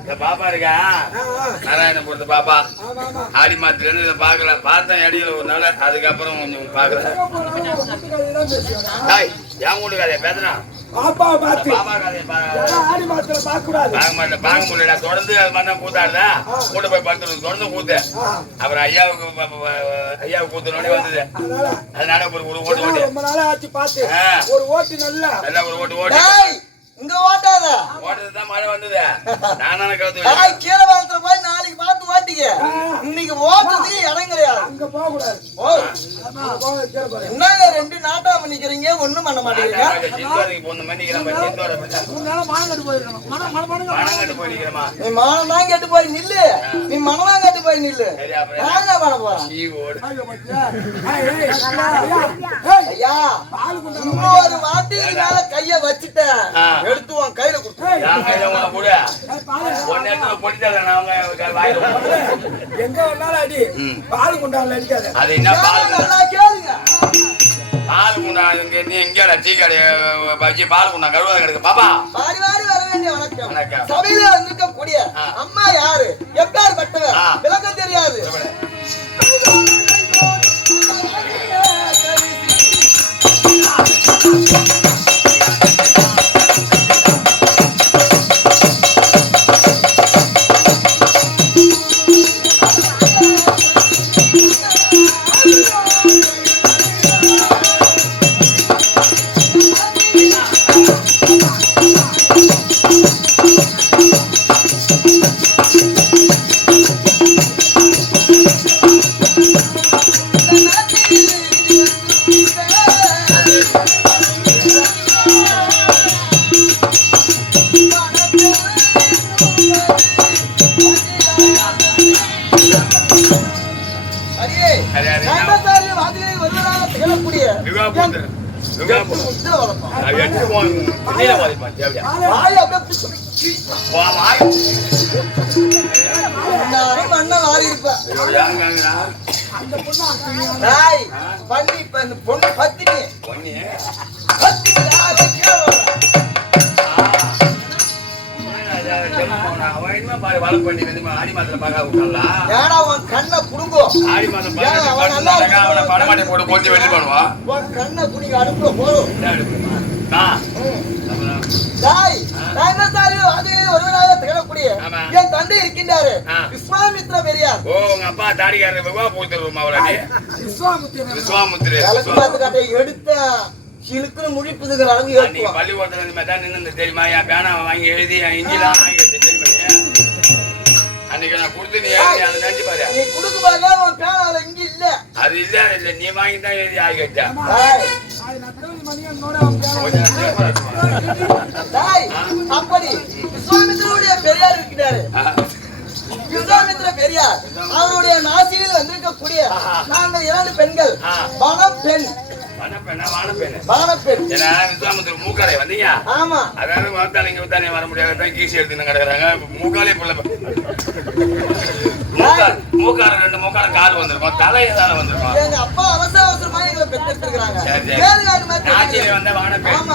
இந்த பாப்பா இருக்கா நாராயணபுரத்து பாப்பா ஆடி மாசத்துல இருந்து இதை பாக்கல பார்த்தேன் இடையில ஒரு நாள் அதுக்கப்புறம் கொஞ்சம் பாக்கல ஏன் கூட்டுக்காதே பேசுனா பாப்பா பாத்து பாப்பா கதையை ஆடி மாசத்துல பார்க்க கூடாது பார்க்க முடியல தொடர்ந்து அது மாதிரி தான் கூத்தாடுதா கூட்ட போய் படுத்துறது தொடர்ந்து கூத்து அப்புறம் ஐயாவுக்கு கூத்தனோடனே வந்தது அதனால ஒரு ஓட்டு ஓட்டு ரொம்ப நாளா ஆச்சு பார்த்து ஒரு ஓட்டு நல்லா ஒரு ஓட்டு ஓட்டு இங்க ஓட்டாத ஓட்டதுதான் மழை வந்தது நானே கவுத்து கீழே வாழ்த்துல போய் நாளைக்கு பார்த்து ஓட்டிக்க இன்னைக்கு ஓட்டுறதுக்கு இடம் கிடையாது அங்க போக கூடாது என்னங்க ரெண்டு நாட்டா பண்ணிக்கிறீங்க ஒண்ணும் பண்ண மாட்டேங்கிறீங்க நீ மானம் தான் கெட்டு போய் நில்லு நீ மனம் கெட்டு போய் நில்லு நான் என்ன பண்ண போறேன் ஐயா இன்னொரு வாட்டி மேல கைய வச்சுட்டேன் எடுத்துவான் கையில எங்க வேணாலும் அடி பால் குண்டால அடிக்காத அது என்ன கேளுங்க பால் குண்டா எங்க டீ கடை வச்சு பால் குண்டா கழுவாத கிடக்கு பாப்பா வாரி வாரி வர வேண்டிய வணக்கம் சபையில வந்திருக்க கூடிய அம்மா யாரு எப்பயார் பட்டவர் விளக்கம் தெரியாது பொண்ணு பத்தினி ஆடி மாதத்துல கண்ணை புடுங்கோ ஆடி மாதம் படமாட்டை போட்டு கொஞ்சம் வெற்றி பண்ணுவான் கண்ணை புடிங்க அடுப்புல போடும் என் தந்தை இருக்கின்றாரு விஸ்வாமித்ர பெரியார். உங்க அப்பா தாடிக்காரர் போயிட்டு விஸ்வாமித்ர எடுத்த சிலுக்குன்னு முடிப்புதுங்கிற அளவு பள்ளிக்கூடத்துல நின்று தெரியுமா என் பேனா வாங்கி எழுதி இங்கிலாம் வாங்கி தெரியுமா அன்னைக்கு நான் கொடுத்து நீ அதை நஞ்சு பாரு நீ கொடுக்க பாருங்க உன் பேனால இங்க இல்ல அது இல்ல இல்ல நீ வாங்கி தான் எழுதி ஆகி வச்சா அப்படி விஸ்வாமித்ரனுடைய பெரியார் இருக்கிறாரு. விஸ்வாமித்ர பெரியார் அவருடைய நாசியில் வந்திருக்கக்கூடிய நாங்கள் 2 பெண்கள் வனப்பெண் மூக்காலை வந்தீங்க. ஆமா அதாவது வார்த்தாலிங்க வித்தானே வர முடியாத கீசி எடுத்துன்னு கிடக்குறாங்க. மூக்காலே புள்ள மூக்கால 2 மூக்கால கால் வந்திருக்கும் தலையால வந்திருக்கும். எங்க அப்பா அவசர அவசரமா எங்களை பெற்றெடுத்துக்கிறாங்க. நாச்சிலே வந்த வானப்பெண்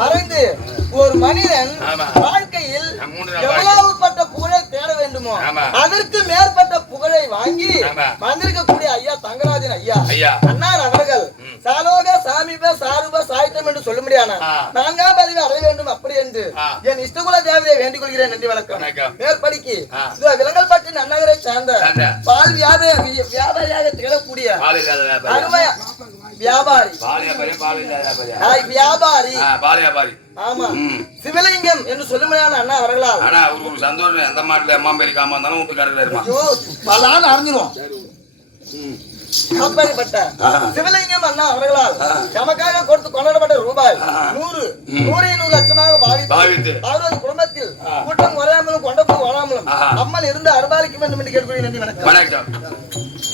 மறைந்து ஒரு மனிதன் வாழ்க்கையில் எவ்வளவு பட்ட புகழை தேட வேண்டுமோ அதற்கு மேற்பட்ட புகழை வாங்கி வந்திருக்கக்கூடிய ஐயா தங்கராஜன் ஐயா அண்ணார் அவர்கள் சாலோக சாமிப சாருப சாய்த்தம் என்று சொல்ல முடியாது 4ஆம் பதிவை அடைய வேண்டும் அப்படி என்று என் இஷ்டகுல தேவதையை வேண்டிக் கொள்கிறேன். நன்றி வணக்கம். மேற்படிக்கு விலங்கல்பட்டு நன்னகரை சார்ந்த பால் வியாபாரியாக திகழக்கூடிய அருமை வியாபாரி ஆமா சிவலிங்கம் என்று சொல்ல முடியாது அண்ணா அவர்களால். ஆனா அவருக்கு ஒரு சந்தோஷம் எந்த மாட்டுல அம்மா பேருக்கு அம்மா இருந்தாலும் வீட்டு கடையில இருப்பான் அறிஞ்சிரும். அப்படிப்பட்ட சிவலிங்கம் அண்ணா அவர்களால் நமக்காக கொடுத்து கொண்டாடப்பட்ட ரூபாய் 100 லட்சமாக பாவித்து அவரது குடும்பத்தில் கூட்டம் குறையாமலும் கொண்டப்பு வராமலும் அம்மல் இருந்து அருபாலிக்க வேண்டும் என்று கேட்கிறேன். நன்றி வணக்கம்.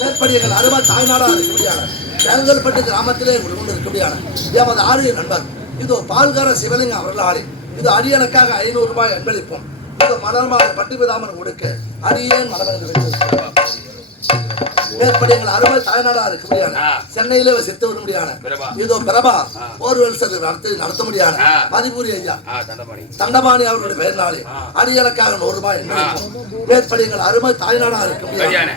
மேற்படியங்கள் அருமை தாய்நாடா இருக்கக்கூடியான வேங்கல்பட்டு கிராமத்திலே இருக்கக்கூடியான எமது ஆரிய நண்பர் இது பால்கார சிவலிங்கம் அவர்களாலே இது அடியனுக்காக 500 ரூபாய் அன்பளிப்போம். இது மலர்மாக பட்டுவிதாமன் கொடுக்க அடியேன் மலர்ந்து மேற்படி எங்கள் அருமை தாய்நாடா இருக்க முடியாது சென்னையிலே வசித்து வர முடியாது இதோ பிரபா ஒரு வருஷத்துக்கு நடத்த முடியாது மதிப்பூரி ஐயா தண்டபாணி அவர்களுடைய பெயர்னாலே அடியனுக்காக 100 ரூபாய் மேற்படி எங்கள் அருமை தாய்நாடா இருக்க முடியாது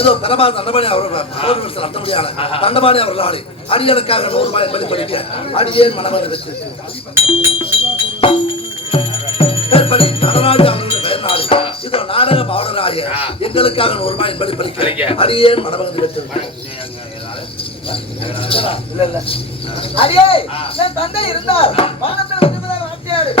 இதோ பிரபா தண்டபாணி அவர்கள் ஒரு வருஷம் நடத்த முடியாது தண்டபாணி அவர்களாலே அடியனுக்காக 100 ரூபாய் என்பதை படிக்க அடியேன் மனமது வச்சு மேற்படி நடராஜ அவர்களுடைய பெயர்னாலே இதோ நாடக பாவனராய எங்களுக்காக 100 ரூபாய் என்பதை படிக்க அடியேன் மனமது வச்சு அடியே என் தந்தை இருந்தார் வானத்தில் வார்த்தையாடு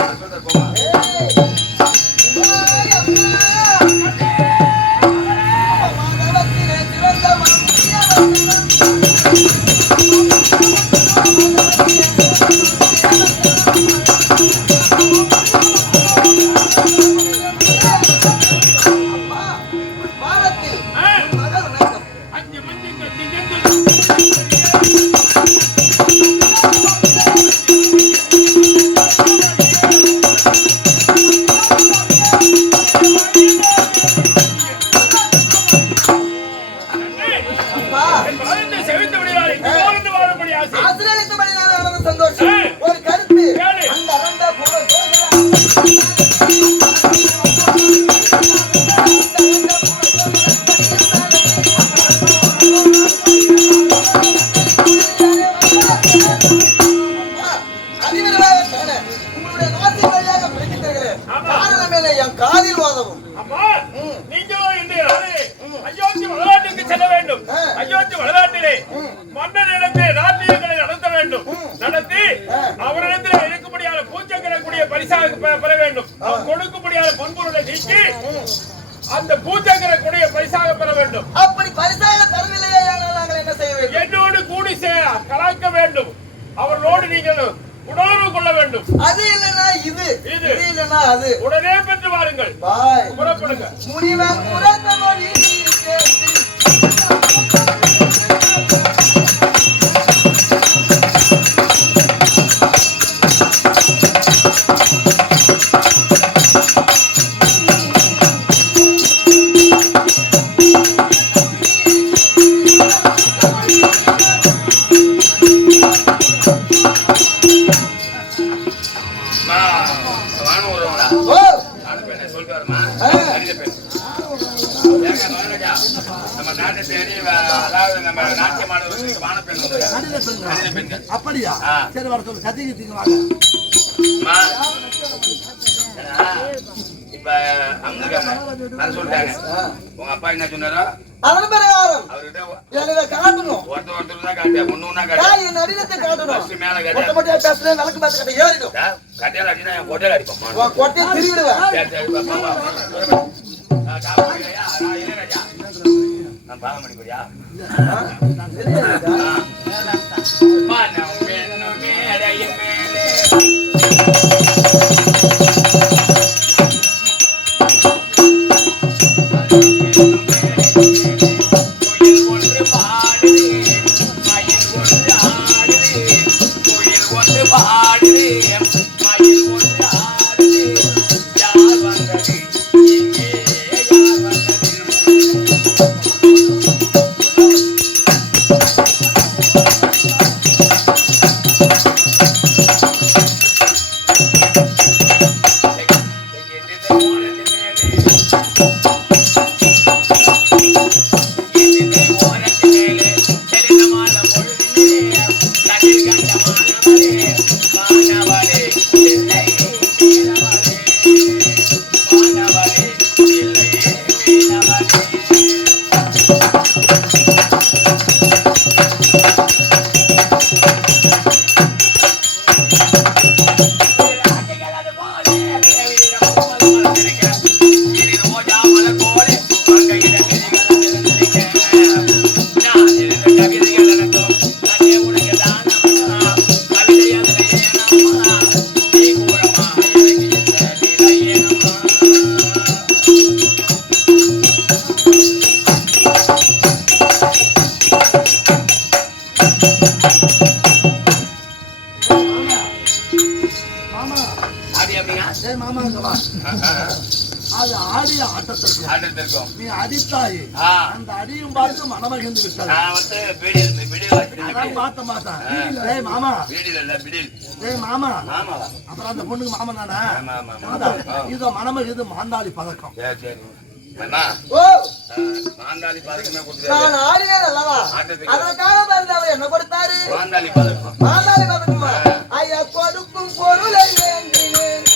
அந்த பூஜைங்கிற கூடிய பரிசாக பெற வேண்டும். அப்படி பரிசாக தரவில்லையே நாங்கள் என்ன செய்ய வேண்டும்? என்னோடு கூடி கலாய்க்க வேண்டும். அவர்களோடு நீங்கள் உணர்வு கொள்ள வேண்டும். அது இல்லைன்னா இது இல்லைன்னா அது உடனே பெற்று வாருங்கள். புறப்படுங்க. முனிவன் புறத்த மொழி அப்படியா? சரி வர சொல்லு கத்திக்கு வாங்க. இப்ப சொல்லிட்டாங்க உங்க அப்பா என்ன சொன்னாரோ அதன் பிரகாரம் அவர்கிட்ட காட்டணும். ஒருத்தர் தான் காட்டியா ஒண்ணு காட்டியா நடினத்தை காட்டணும். மேல காட்டியா மட்டும் பேசுறேன் நலக்கு பார்த்து கட்ட ஏறிடும். கட்டியால அடினா என் கொட்டையில அடிப்போம். கொட்டையை திருவிடுவேன். நான் பாகம் பண்ணிப்படியா மாமா ஆடி அப்படிங்க ஏய் மாமா இங்க வா. அது ஆடிய ஆட்டத்திற்கும் நீ அடித்தாய். அந்த அடியும் பார்த்து மனமகிழ்ந்து விட்டாய். நான் வந்து பிடில் பார்த்த மாட்டேன். ஏய் மாமா பிடில் ஏய் மாமா அப்புறம் அந்த பொண்ணுக்கு மாமன் தானே இதோ மனமகிழ்ந்து மாந்தாளி பதக்கம். மாந்தாளி பதக்கமே நான் ஆடினேன் அல்லவா அதற்காக வந்து அவர் என்ன கொடுத்தாரு மாந்தாளி பதக்கம். மாந்தாளி பதக்கமா ஐயா கொடுக்கும் பொருளை வேண்டினேன்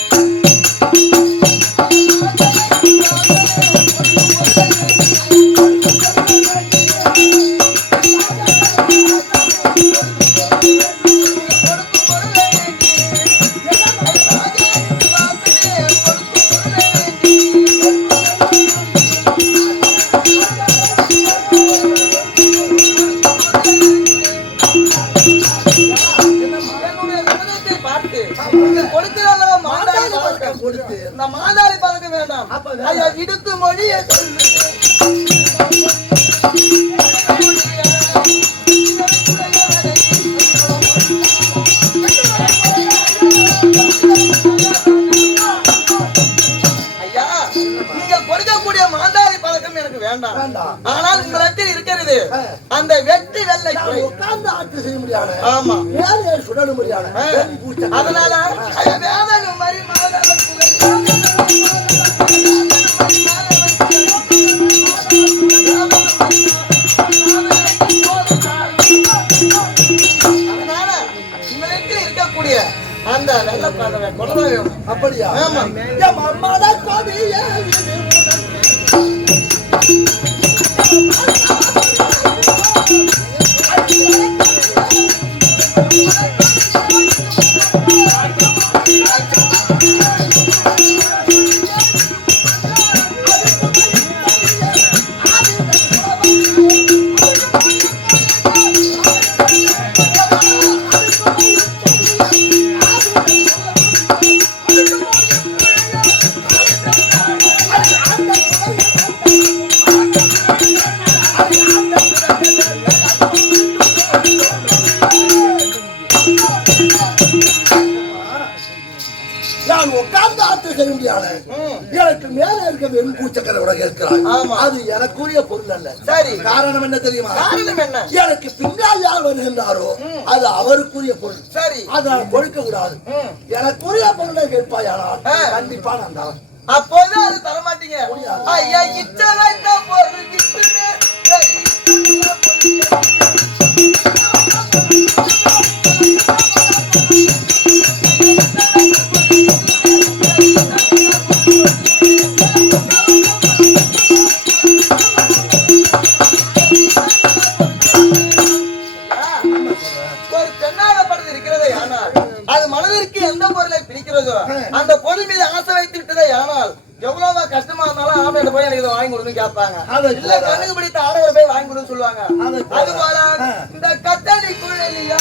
மாதாளி பழக்க வேண்டாம் ஐயா இடுத்து மொழியை ஐயா நீங்க கொடுக்கக்கூடிய மாதாளி பழக்கம் எனக்கு வேண்டாம். ஆனால் உங்களிடத்தில் இருக்கிறது அந்த வெற்றி வெள்ளை உட்கார்ந்து ஆட்சி செய்ய முடியாது. ஆமா வேலையை சுடல முடியாது. அதனால வேதனை மாதிரி மாதாளி இருக்கக்கூடிய அந்த நல்ல பாதவை கொள்ளதான் வேணும். அப்படியா? ஆமா எனக்கு மேல இருக்க வெண்பூச்சக்கரை உலக இருக்கிறாய். அது எனக்குரிய பொருள் அல்ல. சரி காரணம் என்ன தெரியுமா? காரணம் என்ன? எனக்கு பின்னால் யார் வருகின்றாரோ அது அவருக்குரிய பொருள். சரி அதை நான் கொடுக்க கூடாது. எனக்குரிய பொருளை கேட்பாயானால் கண்டிப்பா நான் தரேன். அப்போது அது தரமாட்டீங்க. ஐயா இத்தனை பொருள் கிட்டுமே அந்த பொருள் மீது ஆசை வைத்து விட்டதே. ஆனால் எவ்வளவு கஷ்டமா இருந்தாலும் ஆம்பளை போய் எனக்கு இதை வாங்கி கொடுன்னு கேட்பாங்க. இல்ல கண்ணுக்கு பிடித்த ஆடவர் போய் வாங்கி கொடுன்னு சொல்லுவாங்க. அதுபோல இந்த கட்டளை குழலியா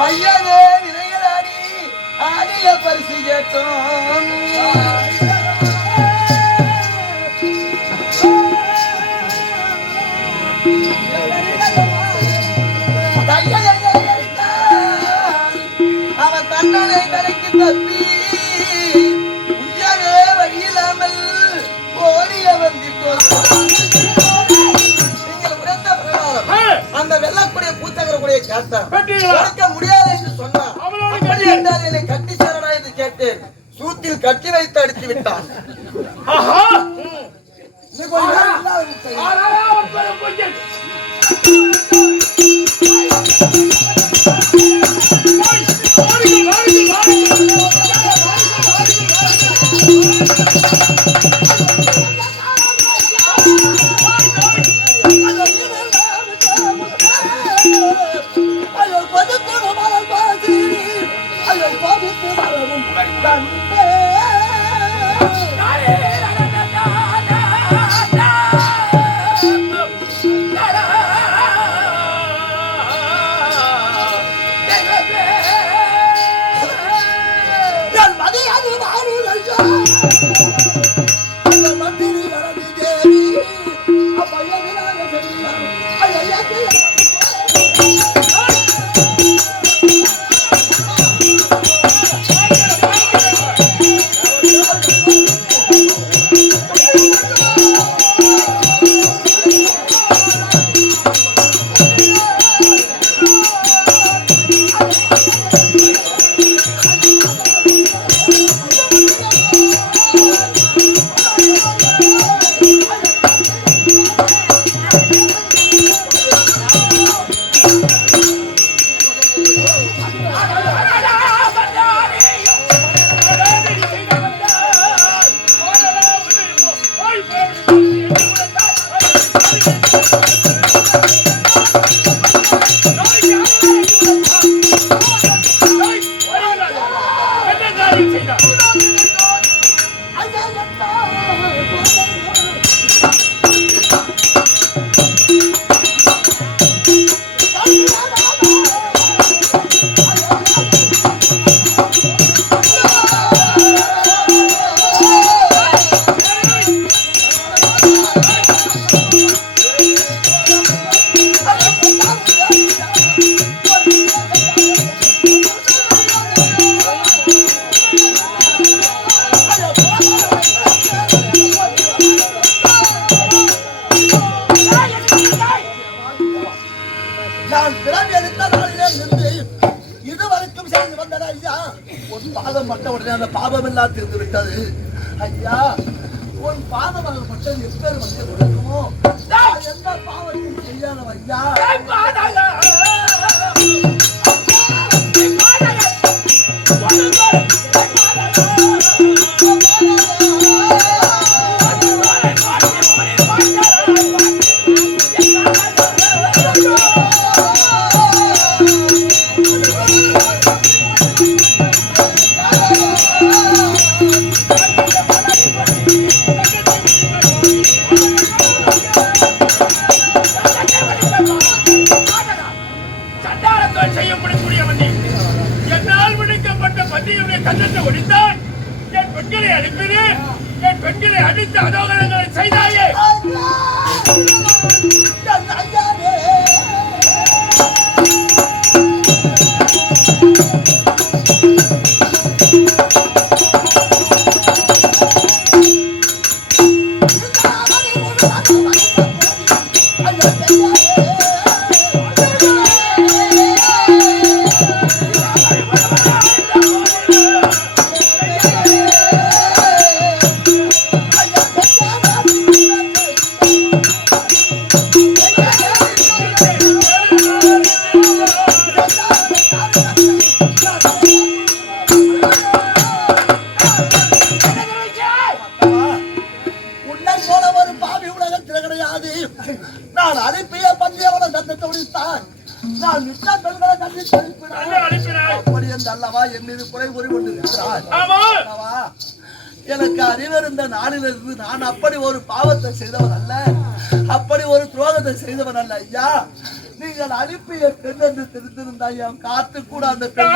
பையனே வினைகளாடி ஆடிய பரிசு கேட்டோம். அவன் தண்டனை தனக்கு தப்பி உயரே வழியில்லாமல் ஓடிய வந்திட்டோம். அந்த வெள்ளக்கூடிய பூச்சங்கரக்கூடிய கேட்ட முடியாது என்று சொன்னார். அப்படி என்றால் என்னை கட்டி சேரடா என்று கேட்டேன். சூத்தில் கட்டி வைத்து அடித்து விட்டான். பிறவி எடுத்த நாளிலே இருந்து இதுவரைக்கும் செய்து வந்தன ஐயா. உன் பாதம் பட்ட உடனே அந்த பாவம் எல்லாம் தீர்ந்து விட்டது ஐயா. உன் பாதமாக பட்டது எப்பேர் வந்து கொடுக்குமோ எந்த பாவத்தையும் செய்யாதவ ஐயா. கண்ணத்தை ஒடித்தான் என் பெண்களை அனுப்பினே என் பெண்களை அடித்து அதோகரங்களை செய்தாயே. எனக்கு அறிவிருந்த நாளிலிருந்து நான் அப்படி ஒரு பாவத்தை செய்தவன் அல்ல, அப்படி ஒரு துரோகத்தை செய்தவன் அல்ல ஐயா. நீங்கள் அனுப்பிய பெண் என்று தெரிந்திருந்த ஐயா காத்து கூட அந்த பெண்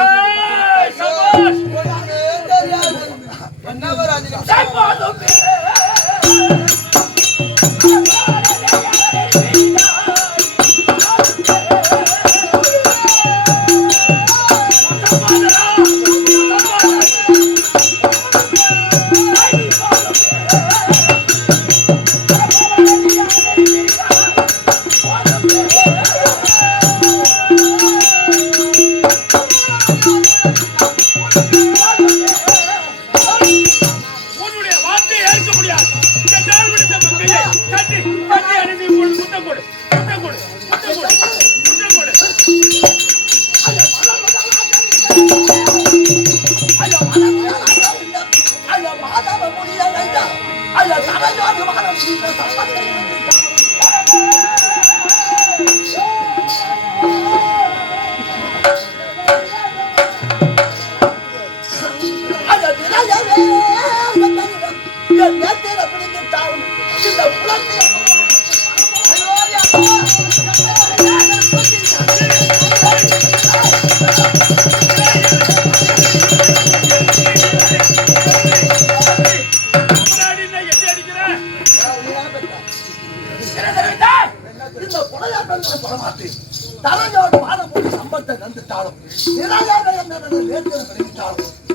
தரையோடு மாறக்கூடிய சம்பத்தை தந்துட்டாலும் நிராயாத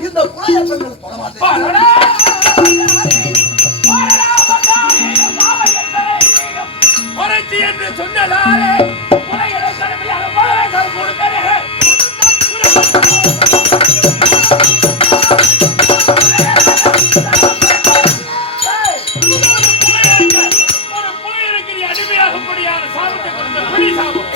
இந்த புலைய பெண்கள் தொடமாட்டேன் என்று சொன்னதாலே அடிமையாகக்கூடியான சாபத்தை கொடுத்த பிடி சாபம்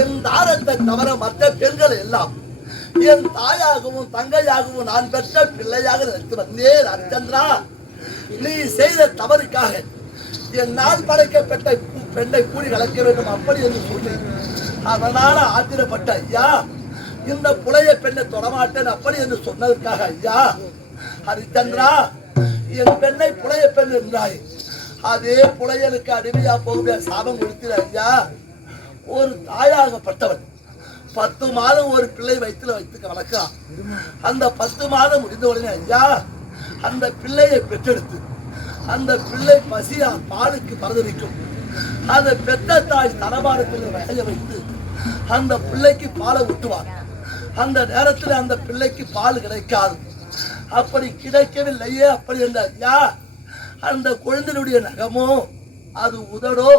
என் தாரத்தை தவிர மற்ற பெண்கள் எல்லாம் என் தாயாகவும் தங்கையாகவும் நான் பெற்ற பிள்ளையாக நினைத்து வந்தேன். அர்ச்சந்திரா, நீ செய்த தவறுக்காக என் நாள் படைக்கப்பட்ட பெண்ணை கூடி கலக்க வேண்டும் அப்படி என்று சொன்னேன். அதனால ஆத்திரப்பட்ட ஐயா இந்த புலைய பெண்ணை தொடமாட்டேன் அப்படி என்று சொன்னதற்காக ஐயா ஹரிச்சந்திரா என் பெண்ணை புலைய பெண் என்றாய் அதே புலையலுக்கு அடிமையா போக சாபம் கொடுத்திர ஐயா ஒரு தாயாகப்பட்டவன் 10 மாதம் ஒரு பிள்ளை வயிற்றுல வைத்து வளர்க்கிறான் அந்த 10 மாதம் முடிந்த உடனே ஐயா அந்த பிள்ளையை பெற்றெடுத்து அந்த பிள்ளை பசியால் பாலுக்கு பரதளிக்கும் அந்த பெத்த தாய் தனபாரத்தில் வகைய வைத்து அந்த பிள்ளைக்கு பாலை ஊட்டுவார் அந்த நேரத்தில் அந்த பிள்ளைக்கு பால் கிடைக்காது அப்படி கிடைக்கவில்லையே அப்படி என்ற ஐயா அந்த குழந்தையுடைய நகமோ அது உதடோ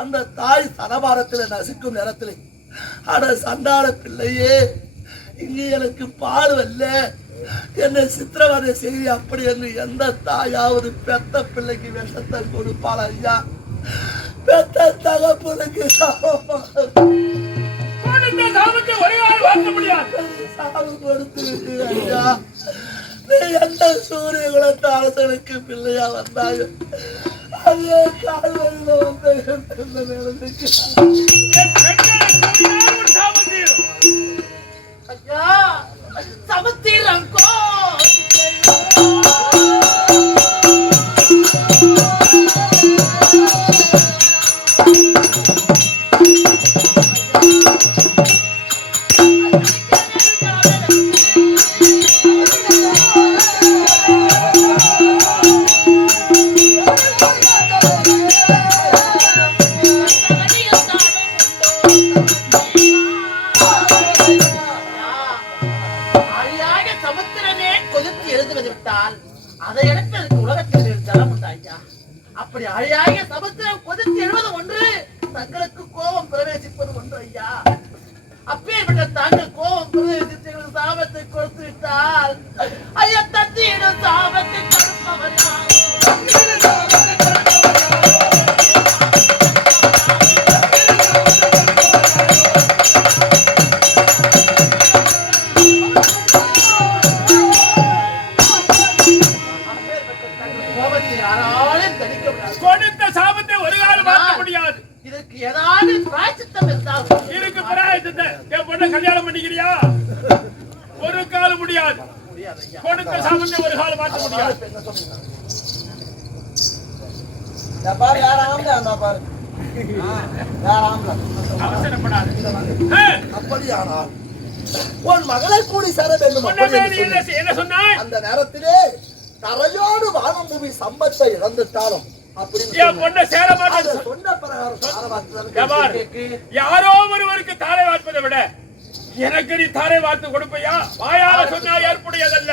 அந்த தாய் தனபாரத்தில் நசுக்கும் நேரத்தில் அட சண்டாள பிள்ளையே இங்கு எனக்கு பால் வரல என்ன சித்திரவதை செய்தி அப்படி என்று எந்த தாயாவது பெத்த பிள்ளைக்கு விஷத்தை கொடுப்பாள் ஐயா பெத்த தகப்பனுக்கு சாவு கொடுத்து விட்டு ஐயா நீ எந்த சூரிய குலத்து அரசனுக்கு பிள்ளையா வந்தாயோ அதே கால்வழியில வந்து நடந்துச்சு ஐயா சமுத்திரங்கோ அதை எடுத்து அதுக்கு உலகத்தில் ஜலம் உண்டு ஐயா அப்படி அழியாகிய சமுத்திரம் கொதித்து எழுவது ஒன்று தங்களுக்கு கோபம் பிரவேசிப்பது ஒன்று ஐயா அப்பேற்பட்ட தாங்கள் கோபம் பிரவேசித்து சாபத்தை கொடுத்து விட்டால் ஐயா தத்தியிடும் சாபத்தை கொடுப்பவர் கொடுத்த சாபத்தை ஒரு காலம் மாற்ற முடியாது. இதற்கு ஏதாவது பிராயச்சித்தம் இருந்தால் இருக்கு. பிராயச்சித்த என் பொண்ணை கல்யாணம் பண்ணிக்கிறியா? ஒரு காலம் முடியாது. கொடுத்த சாபத்தை ஒரு காலம் மாற்ற முடியாது. அப்படியானால் உன் மகளை கூடி சேர வேண்டும் என்ன சொன்னாய்? அந்த நேரத்திலே தரையோடு வானம் பூமி சம்பத்தை இழந்துட்டாலும் யாரோ ஒருவருக்கு தாரை வார்ப்பதை விட எனக்கு நீ தாரை வார்த்து கொடுப்பையா? வாயால சொன்னா ஏற்புடையதல்ல.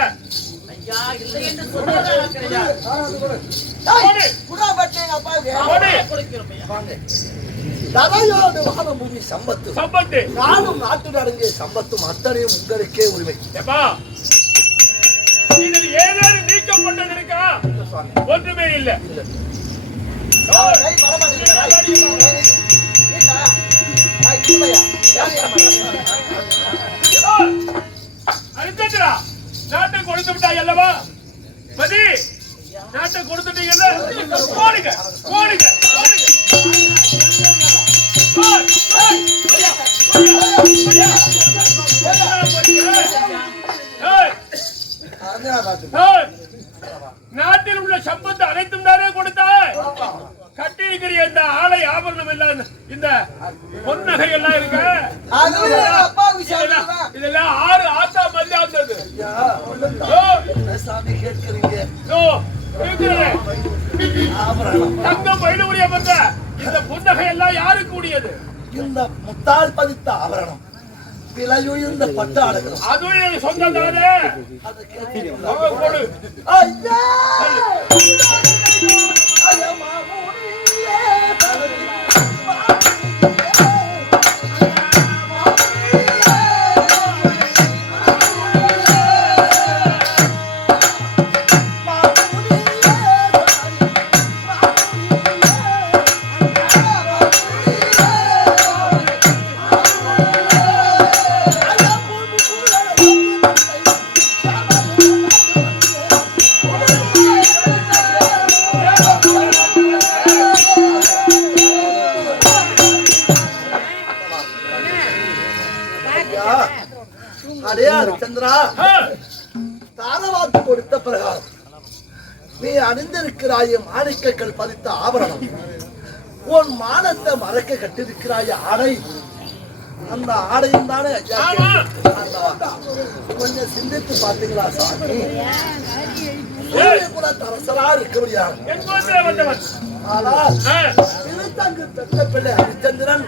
தரையோடு வானம் பூமி சம்பத்து சம்பத்து நானும் நாட்டு அடங்கிய சம்பத்தும் அத்தனையும் உங்களுக்கே உரிமை. இதில் ஏதேனும் நீக்கப்பட்டது இருக்கா? ஒன்றுமே இல்லை. நாட்டை கொடுத்து விட்டாய் அல்லவா? மதி நாட்டை கொடுத்துட்டீங்கல்ல, போடுங்க போடுங்க நாட்டில் உள்ள சம்பத்து அனைத்தும் தானே கொடுத்தாய். கட்டியிருக்கிற இந்த ஆடை ஆபரணம் எல்லாம் இந்த பொன்னகை எல்லாம் இருக்க இதெல்லாம் 6 ஆத்தா மல்லி ஆந்தது. தங்கம் பயிலுடைய வந்த இந்த பொன்னகை எல்லாம் யாருக்கு கூடியது? இந்த முத்தால் பதித்த ஆபரணம் விலையுயர்ந்த பட்டு ஆடுகிறோம். அதுவும் எனக்கு சொந்தம் தானே. அதை கேட்டு கொடு. ஐயா Yeah. ஐயா, அடே ஹரிச்சந்திரா, தாரவாத்து கொடுத்த பிரகாரம் நீ அணிந்திருக்கிறாய மாணிக்கங்கள் பதித்த ஆபரணம், உன் மானத்தை மறைக்க கட்டிருக்கிறாய ஆடை, அந்த ஆடையும் தானே ஐயா கொஞ்சம் சிந்தித்து பாத்தீங்களா சாமி? கூட தரசலா இருக்க முடியாது. ஆனால் திருத்தங்கு பெற்ற பிள்ளை ஹரிச்சந்திரன்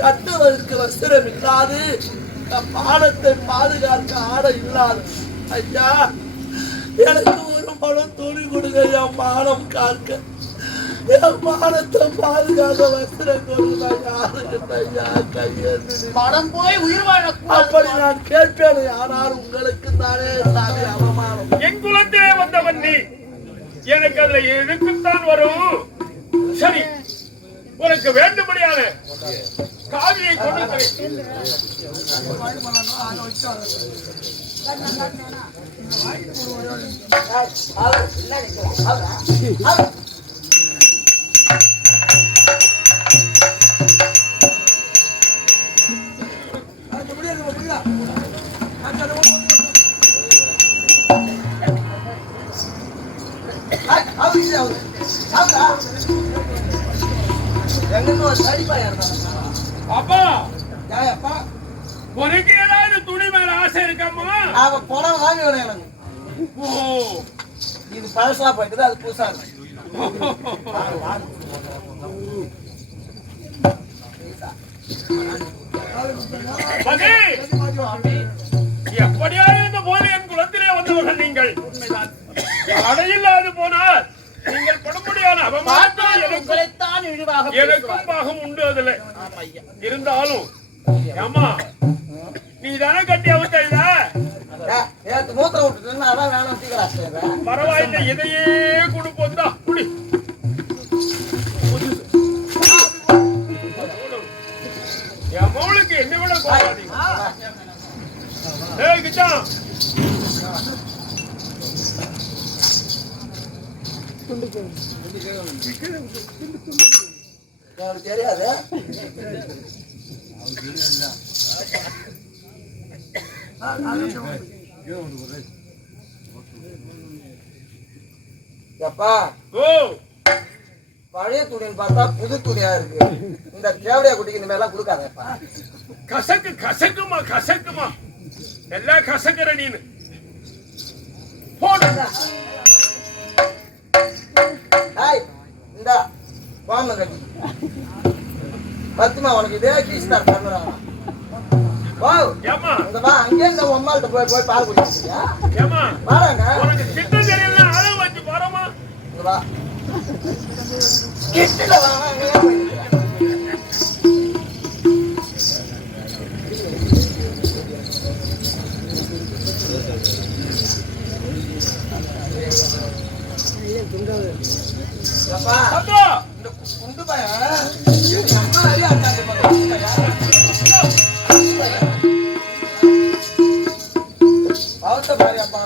கட்டுவதற்கு வஸ்திரம் இல்லாது, பாடத்தை பாதுகாக்க ஆடை இல்லாது, ஐயா எனக்கு ஒரு மனம் துணி கொடுங்க, என் மானம் காக்க, என் மானத்தை பாதுகாக்க வஸ்திரம் கொடுங்க. யாருக்கிட்ட ஐயா கையெழுந்து மனம் போய் உயிர் வாழ அப்படி நான் கேட்பேன். ஆனால் உங்களுக்கு தானே சாமி அவமானம். என் குலத்திலே வந்தவன் நீ, எனக்கு அதுல எதுக்குத்தான் வரும். சரி, உனக்கு வேண்டும்படியான காவியை கொடுக்கிறேன். அப்பா, உனக்கு ஏதாவது துணி மேல ஆசை இருக்காமா? அவன் பணம் வாங்கி வேணும் எனக்கு. இது பழசா போயிட்டு அது புதுசா இருக்கு. எப்படியாவது போது என் குலத்திலே வந்தவர்கள் நீங்கள். அடையில்லாது போனால் நீங்கள் படும்படியான அவமானத்தில் எனக்கும் பாகம் உண்டு. அதுல இருந்தாலும் அம்மா நீ தானே கட்டி அவுத்த மூத்திரம் விட்டுட்டு அதான் வேணும். பரவாயில்லை, இதையே கொடுப்போம் தான் குடி. என் மவுளுக்கு என்ன விட போகாதீங்க. ஏய் கிச்சான், தெரியாது. எப்பா பழைய துணின்னு பார்த்தா புது துணியா இருக்கு. இந்த தேவடையா குட்டிக்கு இந்த மாதிரி எல்லாம் கொடுக்காதப்பா. கசக்கு கசக்குமா கசக்குமா எல்லாம் கசக்குற நீனு போடு. இந்த பாம்பு கட்டி பத்துமா உனக்கு இதே கீஸ்தான் பண்ணுறான். அங்கே இந்த அம்மாள்கிட்ட போய் போய் பால் குடிச்சியா? பாருங்க உனக்கு கிட்ட தெரியல, அளவு வச்சு பாருமா. வா கிட்ட குண்டு பையன் அவத்த பாரு அப்பா.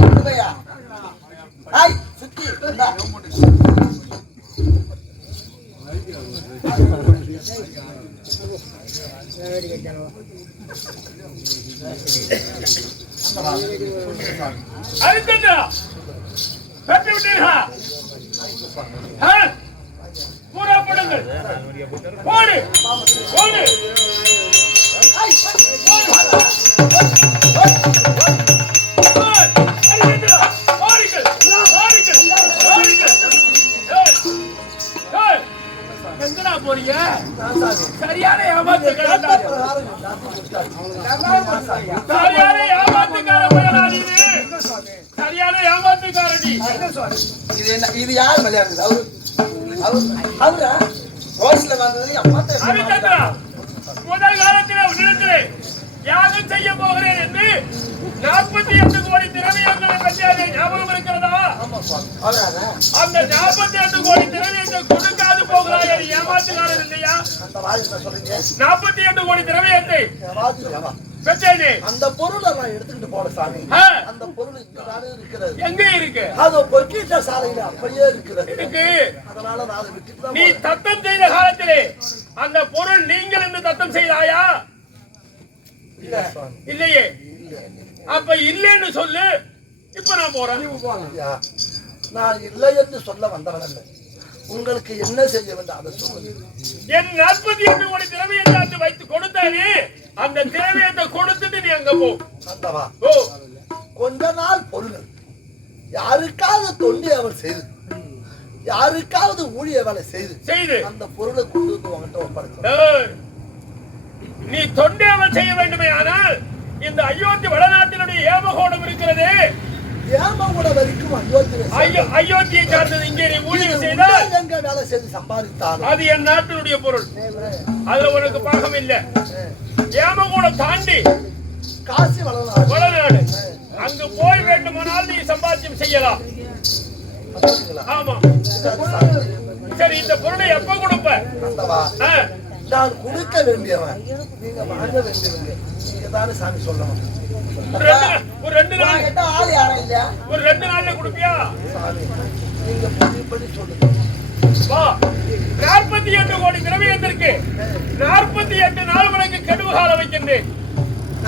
குண்டு பையா சுத்தி அரிச்சந்திரா பெற்று விட்டீர்களா? கூறப்படுங்கள். போடு போடு. எங்கடா போறீங்க? சரியான ஏமாத்துக்காரன், சரியான ஏமாத்துக்காரன், சரியான ஏமாத்துக்காரடி. இது யார் மலையாளம்? அவரா ரோஸ்ல வந்தது அரிச்சந்திரா, முதல் காலத்தில் உன்னிடத்திலே யாகம் செய்ய போகிறேன் என்று 48 கோடி திரவியங்களை பற்றியதை ஞாபகம் இருக்கிறதா? அந்த 48 கோடி திரவியத்தை கொடுக்காது போகிறாய், ஏமாத்துக்காரர் இல்லையா? 48 கோடி திரவியத்தை பெற்றேனே. அந்த பொருளை நான் எடுத்துக்கிட்டு போன சாமி. ஆ. அந்த பொருள் இங்கதானே இருக்கிறது. எங்க இருக்கு? அது பொக்கிட்ட சாலையில அப்படியே இருக்கிறது. இருக்கு. அதனால நான் அதை விட்டுட்டு தான் நீ போறேன். தத்தம் செய்த காலத்திலே அந்த பொருள் நீங்கள் என்று தத்தம் செய்தாயா? இல்ல சுவாமி. இல்லையே. அப்ப இல்லைன்னு சொல்லு. இப்ப நான் போறேன். ஐயா, நான் இல்லை என்று சொல்ல வந்தவன் அல்ல. உங்களுக்கு என்ன செய்ய வேண்டும் அதை சொல்லுங்க. என் 48 கோடி திரவியத்தை வைத்து கொடுத்தானே அந்த திரவியத்தை கொடுத்துட்டு நீ அங்க போ. அந்தவா ஓ, கொஞ்ச நாள் பொருள் யாருக்காவது தொண்டி அவர் செய்து யாருக்காவது ஊழிய வேலை செய்து அந்த பொருளை கொண்டு வந்து உங்ககிட்ட ஒப்படைச்சு. ஏய், நீ தொண்டேவல் செய்ய வேண்டுமே. ஆனால் இந்த அயோத்தி வடநாட்டினுடைய ஏமகோடம் இருக்கிறதே, ஏமகோட வரைக்கும் அயோத்தியை சார்ந்தது. இங்கே நீ ஊழியம் செய்தால் எங்க வேலை செய்து சம்பாதித்தால் அது என் நாட்டினுடைய பொருள். அதுல உனக்கு பாகம் இல்ல. ஏமகோடம் தாண்டி காசி வடநாடு அங்கு போய் வேண்டுமானால் நீ சம்பாத்தியம் செய்யலாம். ஆமா. சரி, இந்த பொருளை எப்ப கொடுப்ப? நான் கொடுக்க வேண்டியவன், நீங்க வாங்க வேண்டியவங்க. நீங்க தானே சாமி சொல்லணும். ஒரு 2 நாள் கேட்டா ஆள் யாரும் இல்ல. ஒரு 2 நாள்ல கொடுப்பியா? சாமி நீங்க புரியும்படி சொல்லுங்க. வா, 48 கோடி திரவியத்திற்கு 48 நாள் உனக்கு கெடுவு காலம் வைக்கின்றேன்.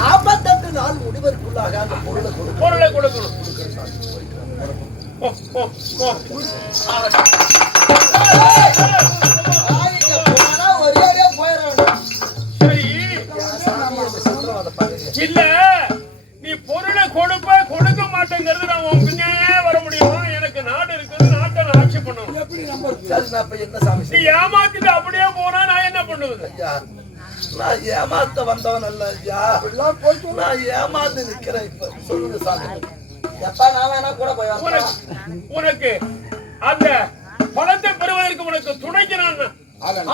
48 நாள் முடிவதற்குள்ளாக அந்த பொருளை கொடுக்கணும். ஒரே போயிடணும். சரி இல்ல, நீ பொருளை கொடுக்க மாட்டேங்கிறது நான் உன் பின்னே வர முடியுமா? எனக்கு நாடு இருக்குது, நாட்டை நான் ஆட்சி பண்ணணும். என்ன சாமி நீ ஏமாத்திட்டு அப்படியே போனா நான் என்ன பண்ணுவது? ஐயா, நான் ஏமாத்த வந்தவன் அல்ல ஐயா. நான் ஏமாந்து நிக்கிறேன். இப்ப சொல்லுங்க சாமி. எப்பா நான் வேணா கூட போய் வரேன். உனக்கு அந்த பணத்தை பெறுவதற்கு உனக்கு துணைக்கு நான்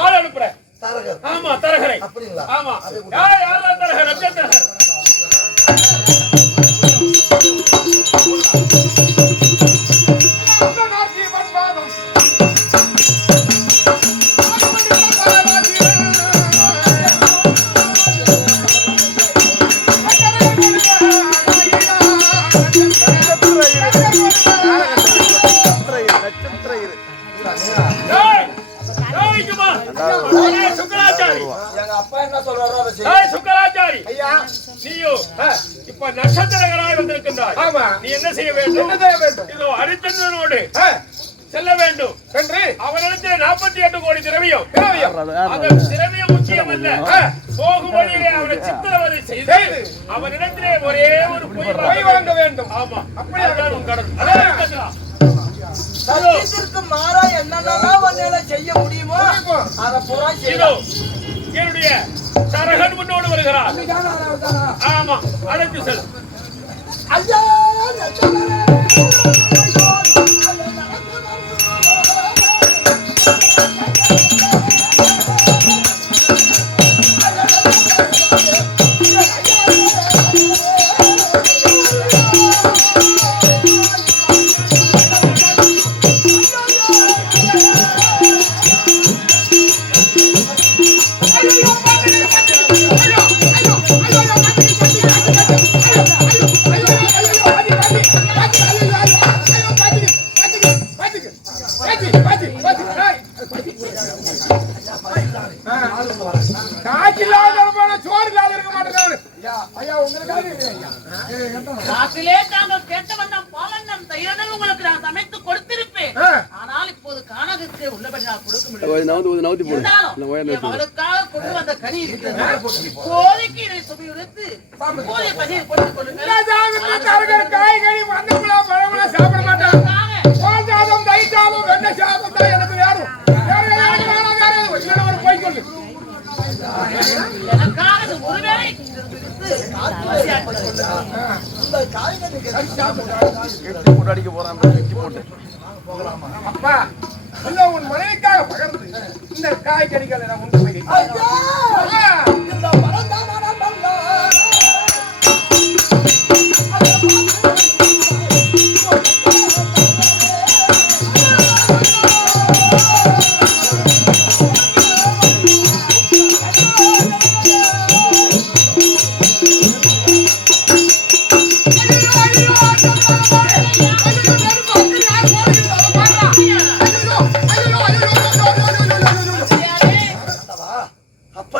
ஆள் அனுப்புறேன். தரகர். ஆமா, தரகரை. அப்படிங்களா? ஆமா. யார் தரகர்? தரகர். எங்க அப்பா என்ன சொல்றாரோ அதை சுக்கராச்சாரி ஐயா, நீயோ இப்ப நட்சத்திரகராய் வந்திருக்கின்றாய். நீ என்ன செய்ய வேண்டும்? இதோ ஹரிச்சந்திரனோடு செல்ல வேண்டும் என்று அவனிடத்தில் 48 கோடி திரவியம். அந்த திரவியம் முக்கியம் அல்ல. போகும் வழியிலே அவனை சித்திரவதை செய்து அவனிடத்திலே ஒரே ஒரு பொய் வாங்க வேண்டும். ஆமா, அப்படியே உன் கடன். சத்தியத்திற்கு மாறா என்னென்னலாம் வகையில செய்ய முடியுமோ அதை பூரா செய்யணும். என்னுடைய தரகன் முன்னோடு வருகிறார். ஆமா, அழைத்து செல். ஐயா, காட்டிலே தாங்கள் கேட்ட வண்ணம் பாலன்னம் தயிரனும் உங்களுக்கு நான் சமைத்து கொடுத்திருப்பேன். ஆனால் இப்போது காணகத்தை உள்ளபடி நான் கொடுக்க முடியும். மகளுக்காக கொண்டு வந்த கனி இருக்கிறது. கோழிக்கு இதை சுவையுறுத்து கோழி பசியில் போட்டுக் கொள்ளுங்கள். காய்கறி வந்தவங்களா பழங்களா சாப்பிட மாட்டாங்க. சாதம் தயிர் சாதம் வெண்ணெய் சாதம் தான் எனக்கு வேணும். ஒரு போய் சொல்லு. எனக்காக ஒருவேளை அப்பா, உன் மனைவிக்காக பகிர்ந்து இந்த காய்கறிகளை நான் உண்டு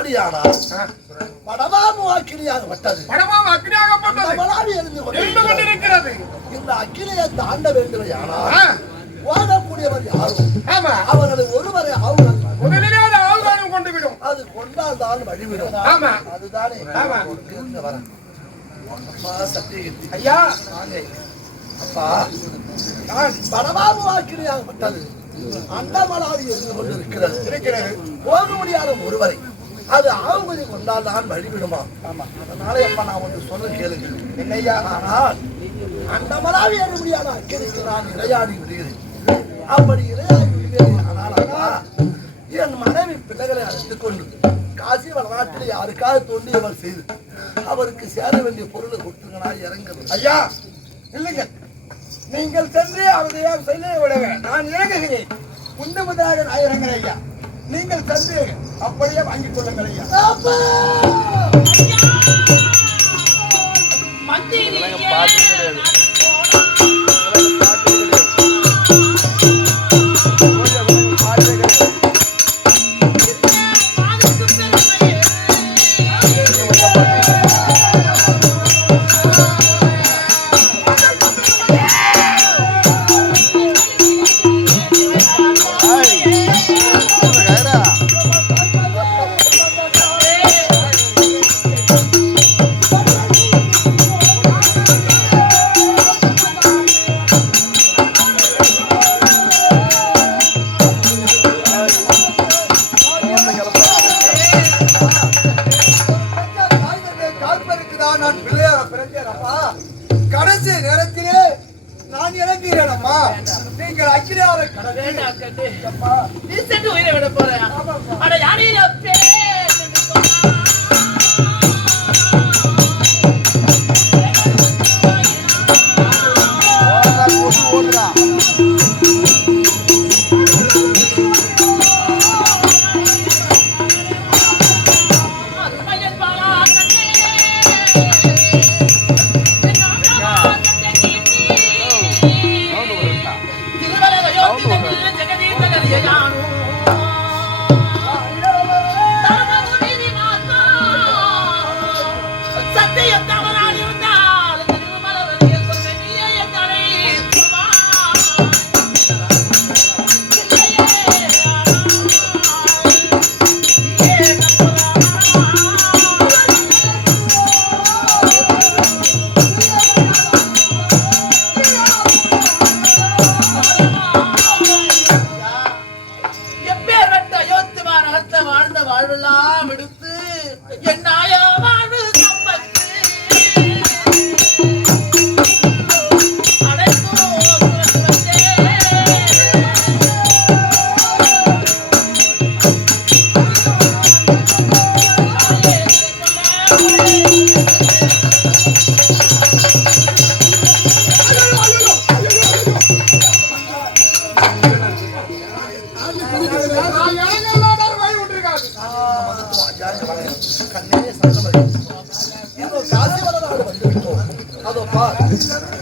அப்படியானால் படமாமு அக்கினியாகப்பட்டது படமாம் அக்னியாகப்பட்டது மலாவி எரிந்து கொண்டிருக்கிறது. இந்த அக்கினியை தாண்ட வேண்டுமே ஆனால் ஓடக்கூடியவர் யாரும் ஆமா, அவர்களை ஒருவரை ஆவுகள் முதலிலே அது ஆழ்வானம் கொண்டு விடும். அது கொண்டால் தான் வழிவிடும். ஆமா, அதுதானே ஆமா. இங்க வர அப்பா சத்தியகீர்த்தி ஐயா வாங்க. அப்பா நான் படமாமு அக்கினியாகப்பட்டது அண்டமலாவி இருந்து கொண்டிருக்கிறது. போக முடியாத ஒருவரை அது ஆவுமதி கொண்டால் தான் வழிவிடுமா? அதனால எப்ப நான் ஒன்று சொல்ல கேளுங்க என்னையா. ஆனால் அண்டமலாவி ஏற முடியாத அக்கினிக்கு நான் இரையாடி விடுகிறேன். அப்படி இரையாடி விடுகிறேன். ஆனால் அப்பா என் மனைவி பிள்ளைகளை அழைத்துக் கொண்டு காசி வளநாட்டில் யாருக்காக தோண்டியவர் செய்து அவருக்கு சேர வேண்டிய பொருளை கொடுத்துங்கனா இறங்குது. ஐயா இல்லைங்க, நீங்கள் சென்று அவருடைய செய்ய விடுவேன். நான் இறங்குகிறேன். முன்ன முதலாக நான் இறங்குறேன் ஐயா. நீங்கள் சென்று அப்படியே வாங்கிக் கொள்ளுங்கள் ஐயா. கடைசி நேரத்திலே நான் இறங்குகிறேன் அம்மா. நீங்கள் அக்கிரியாரை நீ சென்று உயிரை விட போறேன். அட யாரையும் அப்பே வாழ்ந்த வாழ்வெல்லாம் எடுத்து என் நாயா வாழ்வு சம்பத்து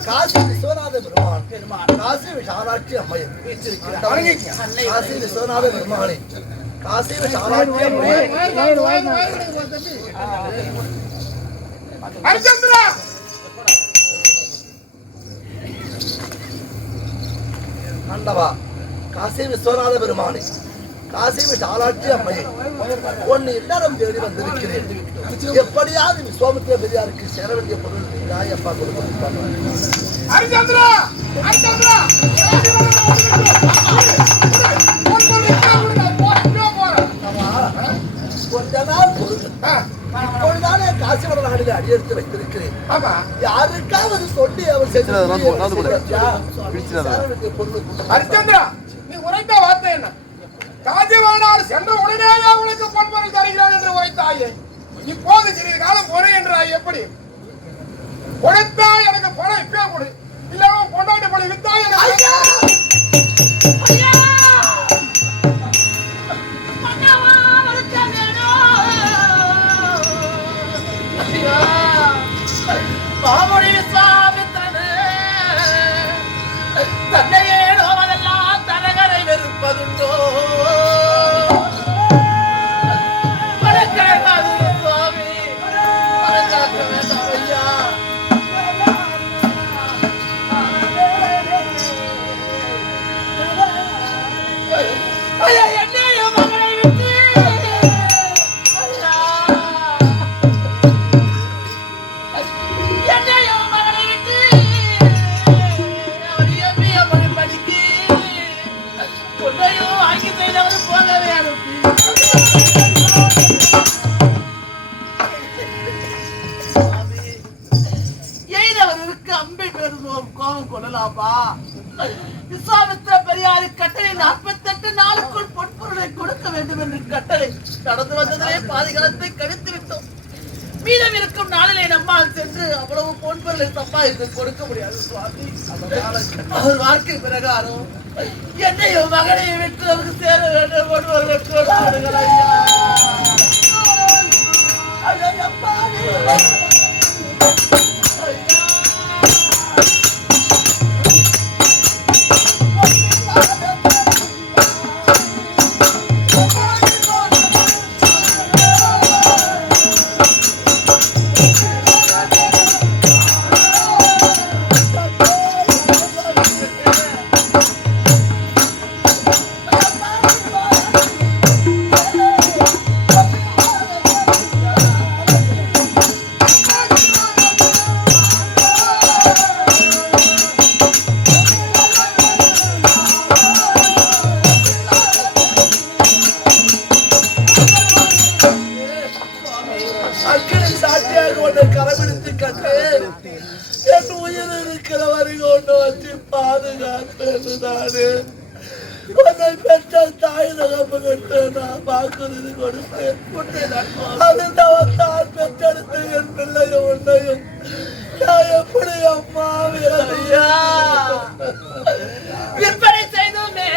காசி விஸ்வநாத பெருமான் காசி விசாலாட்சி அம்மையன் காசி விஸ்வநாத பெருமானே காசி விசாலாட்சி அம்மையன் ஆண்டவா காசி விஸ்வநாத பெருமானே காசி விசாலாட்சி அம்மையை ஒன்னு இல்லறம் தேடி வந்திருக்கிறேன். எப்படியாவது விஸ்வாமித்திர பெரியாருக்கு சேர வேண்டிய பொருள் நீதான் எப்பா கொடுத்திருப்பாங்க. கொஞ்ச நாள் பொருள் இப்பொழுதானே காசி வட நாடில் அடியெடுத்து வைத்திருக்கிறேன். யாருக்காவது சொல்லி அவர் சேர வேண்டிய பொருள். ஹரிச்சந்திரா, நீ உரைத்த வார்த்தை என்ன? காஞ்சிவானால் சென்ற உடனேயே உனக்கு பொன்பொருள் தருகிறான் என்று உரைத்தாயே. இப்போது சிறிது காலம் பொறு என்றாய். எப்படி உழைத்தா எனக்கு பணம் இப்பே கொடு, இல்லாம கொண்டாடி பணம் வித்தா எனக்கு மாமுனி விஸ்வாமித்திரனே தன்னையே நோவதெல்லாம் தரகரை வெறுப்பதுண்டோ? ஐயா என்னையும் மகனை விட்டு ஐயா என்னையும் மகனை விட்டு அவர் எம்பிய மொழி படிக்கு கொண்டையும் வாங்கி செய்தவர் போகவே அனுப்பி எய்தவருக்கு அம்பை பெறுவோம் கோபம் கொள்ளலாமா? விஸ்வாமித்திர பெரியாரு கட்டளை 48 நாளுக்குள் பொன்பொருளை கொடுக்க வேண்டும் என்று கட்டளை நடந்து வந்ததிலே பாதிகாலத்தை கழித்து விட்டோம். மீதம் இருக்கும் நாளிலே நம்மால் சென்று அவ்வளவு பொன்பொருளை சம்பாதித்து கொடுக்க முடியாது சுவாமி. அவர் வாழ்க்கை பிரகாரம் என்னையும் மகனையும் விட்டு நமக்கு சேர வேண்டும் பொன்பொருளை கொடுக்க ஐயா. அக்கறை சாட்டியாக உன்னை கரபிடித்து கட்டு என் உயிர் இருக்கிற வரை கொண்டு வச்சு பாதுகாத்து நானு உன்னை பெற்ற தாய் தகப்பு கட்டு நான் வாக்குறுதி கொடுத்தேன். அது தவத்தால் பெற்றெடுத்து என் பிள்ளையும் உன்னையும் நான் எப்படி அம்மா விரதையா விற்பனை செய்தோமே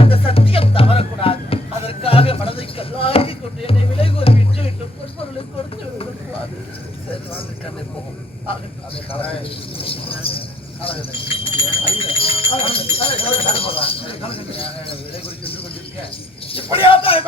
அந்த சத்தியம் தவறக்கூடாது. அதற்காக மனதை கல்லாக்கி கொண்டு என்னை விலை கூறி விட்டு விட்டு பொருளை கொடுத்து விடக்கூடாது. இப்படியா தான்